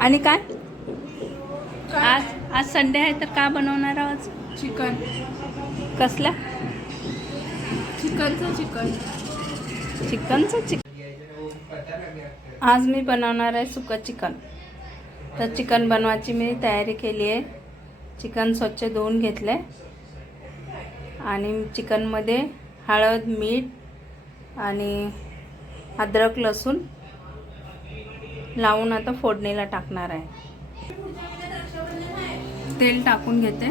आणि काय आज आज संडे आहे तर का बनवणार आहोत? चिकन. कसला? चिकनचं चिकन. आज मी बनवणार आहे सुकं चिकन. तर चिकन बनवायची मी तयारी केली आहे. चिकन स्वच्छ धुवून घेतले आणि चिकनमध्ये हळद, मीठ आणि अद्रक लसूण लावून आता फोडणीला टाकणार आहे. तेल टाकून घेते.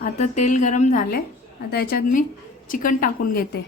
आता तेल गरम झाले. आता याच्यात मी चिकन टाकून घेते.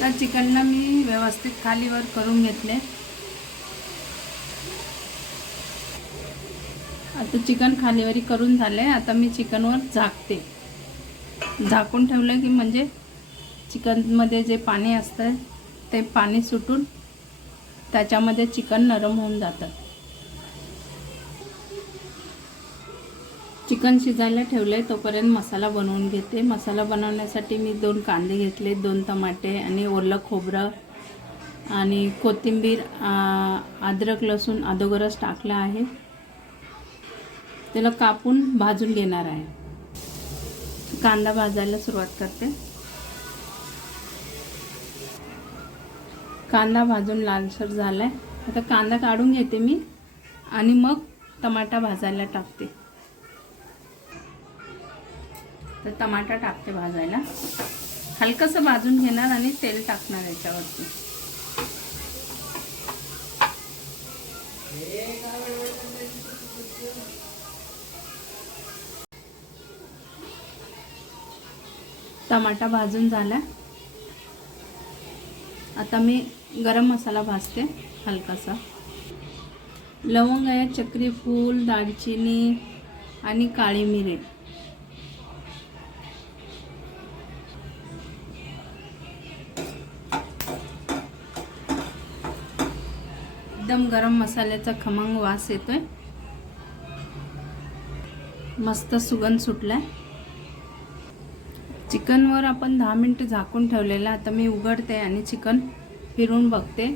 तर चिकनला मी व्यवस्थित खालीवर करून घेतले. आता चिकन खालीवरी करून झाले. आता मी चिकनवर झाकते. झाकून ठेवलं की म्हणजे चिकनमध्ये जे पाणी असतं ते पाणी सुटून त्याच्यामध्ये चिकन नरम होऊन जातं. चिकन शिजायला ठेवले तोपर्यंत मसाला बनवून घेते. मसाला बनवण्यासाठी मी 2 कांदे घेतले, 2 टमाटे आणि ओलं खोबरं आणि कोथिंबीर, अद्रक लसूण अगोदरच टाकलं आहे. त्याला कापून भाजून घेणार आहे. कांदा भाजायला सुरुवात करते. कांदा भाजून लालसर झालाय. आता कांदा काढून घेते मी आणि मग टमाटा भाजायला टाकते. तर टमाटा टाकते भाजायला. हलकंसं भाजून घेणार आणि तेल टाकणार याच्यावरती. टमाटा भाजून झाला. आता मी गरम मसाला भाजते हलकासा. लवंग आहे, चक्री फूल, दालचिनी आणि काळी मिरी. एकदम गरम मसाल्याचा खमंग वास येतोय. मस्त सुगंध सुटलाय. चिकनवर आपण 10 मिनिटं झाकून ठेवलेलं. आता मी उघडते आणि चिकन फिरून बघते.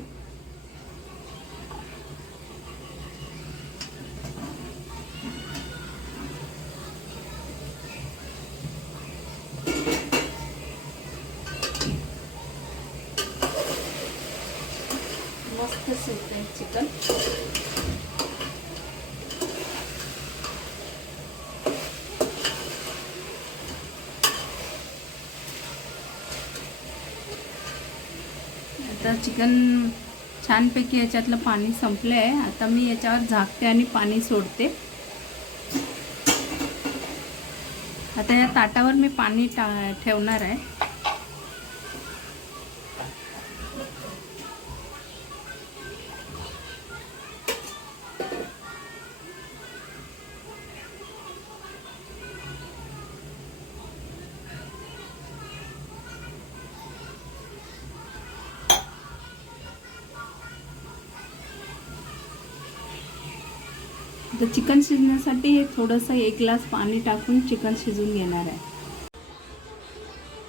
मस्त शिजतंय चिकन. आता चिकन छानपैकी याच्यातलं पाणी संपलं आहे. आता मी याच्यावर झाकते आणि पाणी सोडते. आता या ताटावर मी पाणी ठेवणार आहे. तर चिकन शिजण्यासाठी हे थोडंसं 1 ग्लास पाणी टाकून चिकन शिजवून घेणार आहे.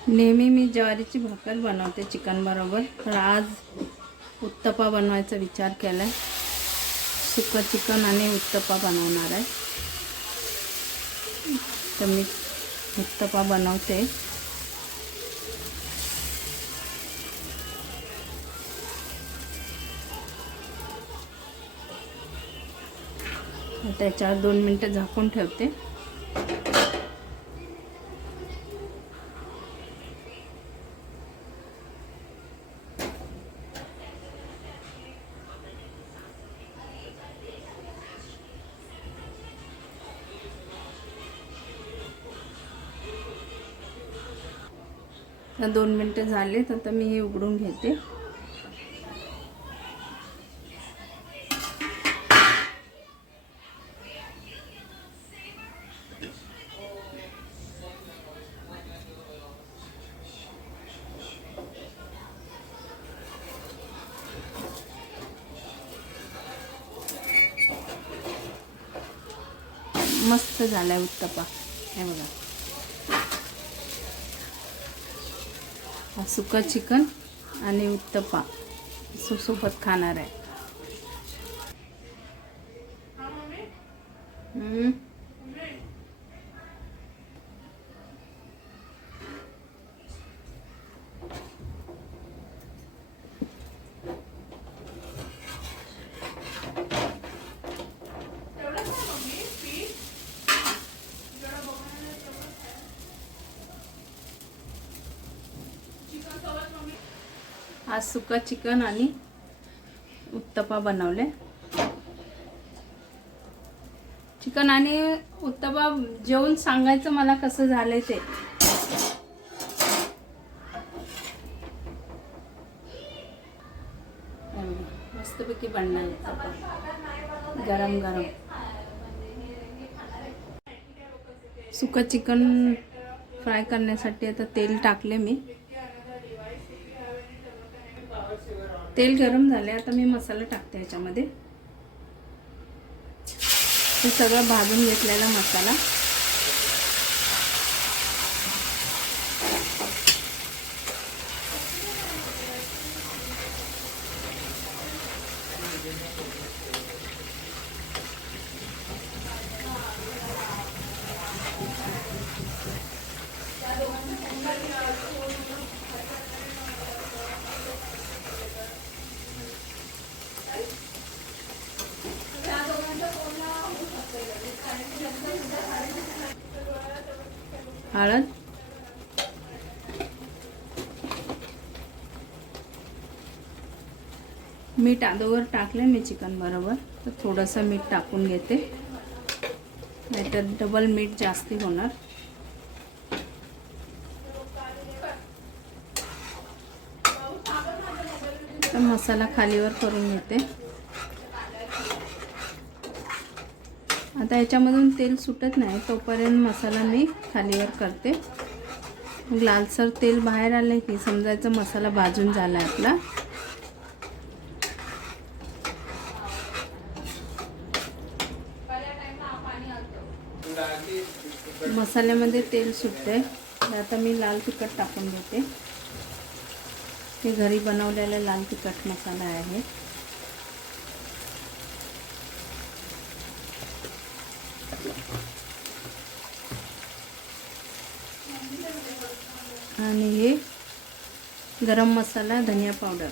नेहमी मी ज्वारीची भाकर बनवते चिकन बरोबर. तर आज उत्तप्पा बनवायचा विचार केला आहे. सुकं चिकन आणि उत्तप्पा बनवणार आहे. तर मी उत्तप्पा बनवते. त्याच्यावर 2 मिनटं झाकून ठेवते. तर 2 मिनटं झाले तर आता मी हे उघडून घेते. मस्त झालाय उत्तप्पा. हे बघा, सुका चिकन आणि उत्तप्पा सोबत खाणार आहे. आज सुका चिकन आणि उत्तप्पा बनवले. चिकन आणि उत्तप्पा जेवून सांगायचं मला कसं झालंय ते. मस्तपैकी बनणार उत्तप्पा गरम गरम. सुका चिकन फ्राय करण्यासाठी आता तेल टाकले मी. तेल गरम झाले. आता मी मसाला टाकते याच्यामध्ये. हे सगळं भाजून घेतलेला मसाला. हळद, मीठ अगोदर टाकले मी चिकन बरोबर. तर थोडंसं मीठ टाकून घेते, नाहीतर डबल मीठ जास्ती होणार. तर मसाला खालीवर करून घेते. आता याच्यामधून तेल सुटत नाही तोपर्यंत मसाला मी खालीवर करते. लालसर तेल बाहेर आले की समजायचं मसाला भाजून झाला आपला. मसाल्यामध्ये तेल सुटते. आता मी लाल तिखट टाकून घेते. हे घरी बनवलेला लाल तिखट मसाला आहे. आणि हे गरम मसाला, धनिया पावडर.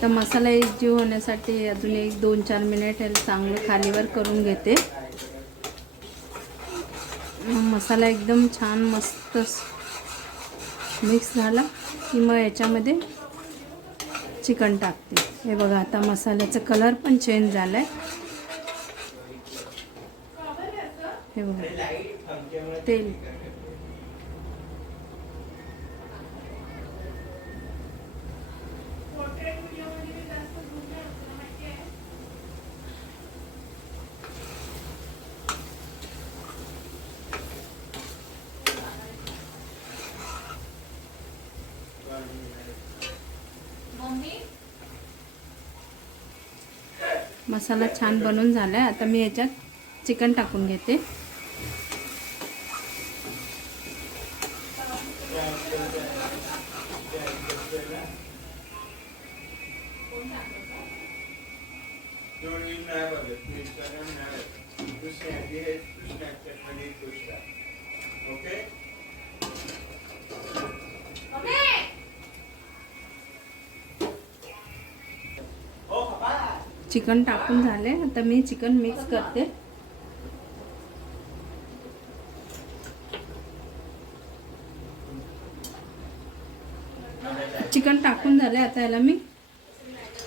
तर मसाला एकजीव होण्यासाठी अजून 1-2-4 मिनिट चांगलं खालीवर करून घेते. मसाला एकदम छान मस्त मिक्स झाला की मग याच्यामध्ये चिकन टाकते. हे बघा, आता मसाल्याचा कलर पण चेंज झालाय. हे बघा तेल. मसाला छान बनवून झालाय. आता मी याच्यात चिकन टाकून घेते. चिकन टाकून झाले. आता मी चिकन मिक्स करते. चिकन टाकून झाले. आता याला मी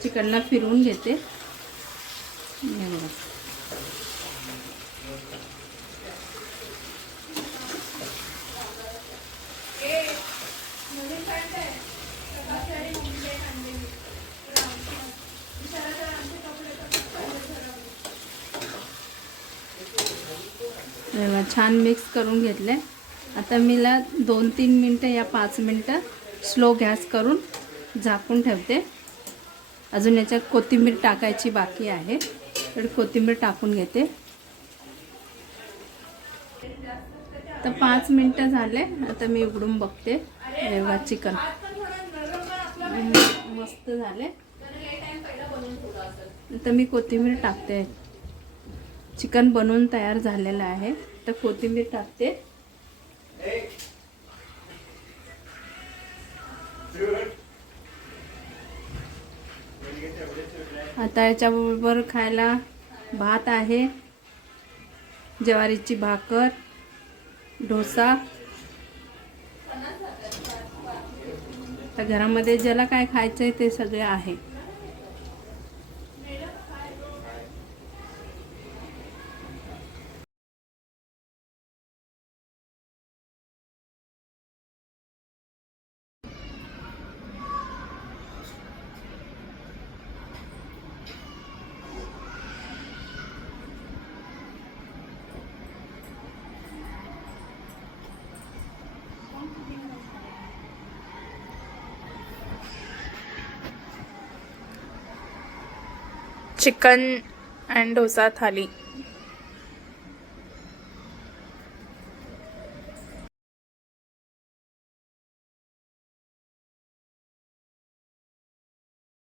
चिकनला फिरवून घेते. छान मिक्स करून घेतले. आता मीला 2-3 मिनटं या 5 मिनटं स्लो गॅस करून झाकून ठेवते. अजून याच्यात कोथिंबीर टाकायची बाकी आहे, तर कोथिंबीर टाकून घेते. तर 5 मिनटं झाले. आता मी उघडून बघते. बघा चिकन मस्त झाले. आता मी कोथिंबीर टाकते. चिकन बनवून तयार झालेलं आहे. तर कोथिंबीर टाकते. आता याच्याबरोबर खायला भात आहे, ज्वारीची भाकर, डोसा. तर घरामध्ये ज्याला काय खायचंय ते सगळे आहे. Chicken and dosa thali.